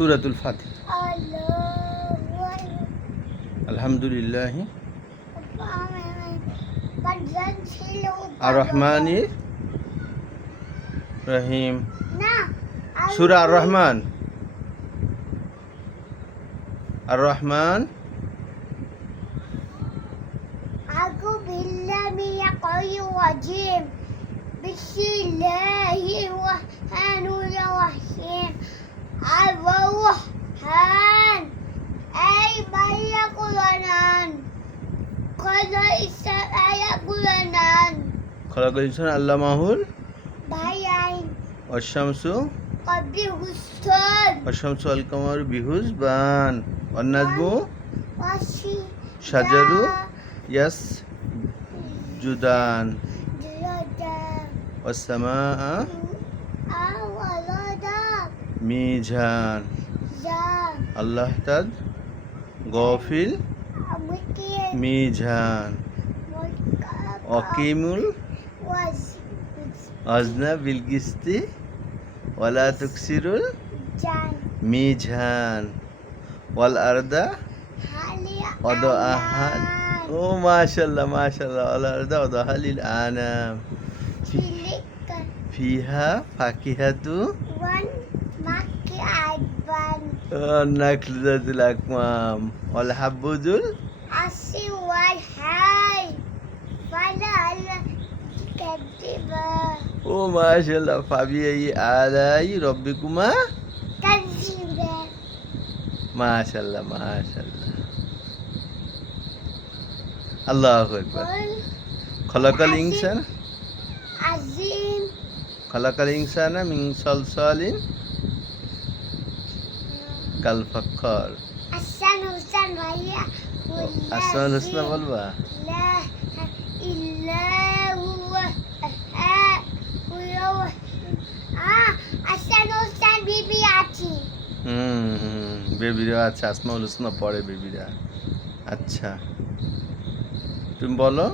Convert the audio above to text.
সুরাতুল Fatih Allahu আলহামদুলিল্লাহ Badan silo. আর রহমানি রহিম Na. সুরা আর রহমান আর Rahman Aku billah minyak qayyum wajim. Bismillahirrahmanirrahim. Ar-Rahman. খলাকুল ইনসান আল্লাহ মাহুল. অশামসু. অশামসু আল কামার বিহুজ বান। Wasi. সাজারু। ইয়াস জুদান। মিঝান আল্লাহ তাদ গফিল। মিঝান অকিমুল Was. আজনা বিলকিস্তি ওয়ালা তুকসিরুল. মিঝান ওয়াল আরদা Halia. ওয়াদাহাল ও মাশাল্লাহ মাশাল্লাহ ওয়াল আরদা ওয়াদাহালিল আনাম ফিহা ফাকিহাতু. নাকলাতুল আকমাম ওয়াল হাব্বুজুল Asi wal hai. Fala ala. Kadiba. ও মাশাল্লাহ ফাবিয়াই আলাই রব্বিকুমা Kaziba. মাশাল্লাহ মাশাল্লাহ আল্লাহু আকবার. খলাকাল ইনসান Azim. খলাকাল ইনসানা মিন সালসালিন কাল ফাক্কর Asan Husan Maya. আসমান হোসনা বলবা? হুম হুম বেবিরা আচ্ছা আসমাউল হোসনা পড়ে বেবিরা। আচ্ছা। তুমি বলো।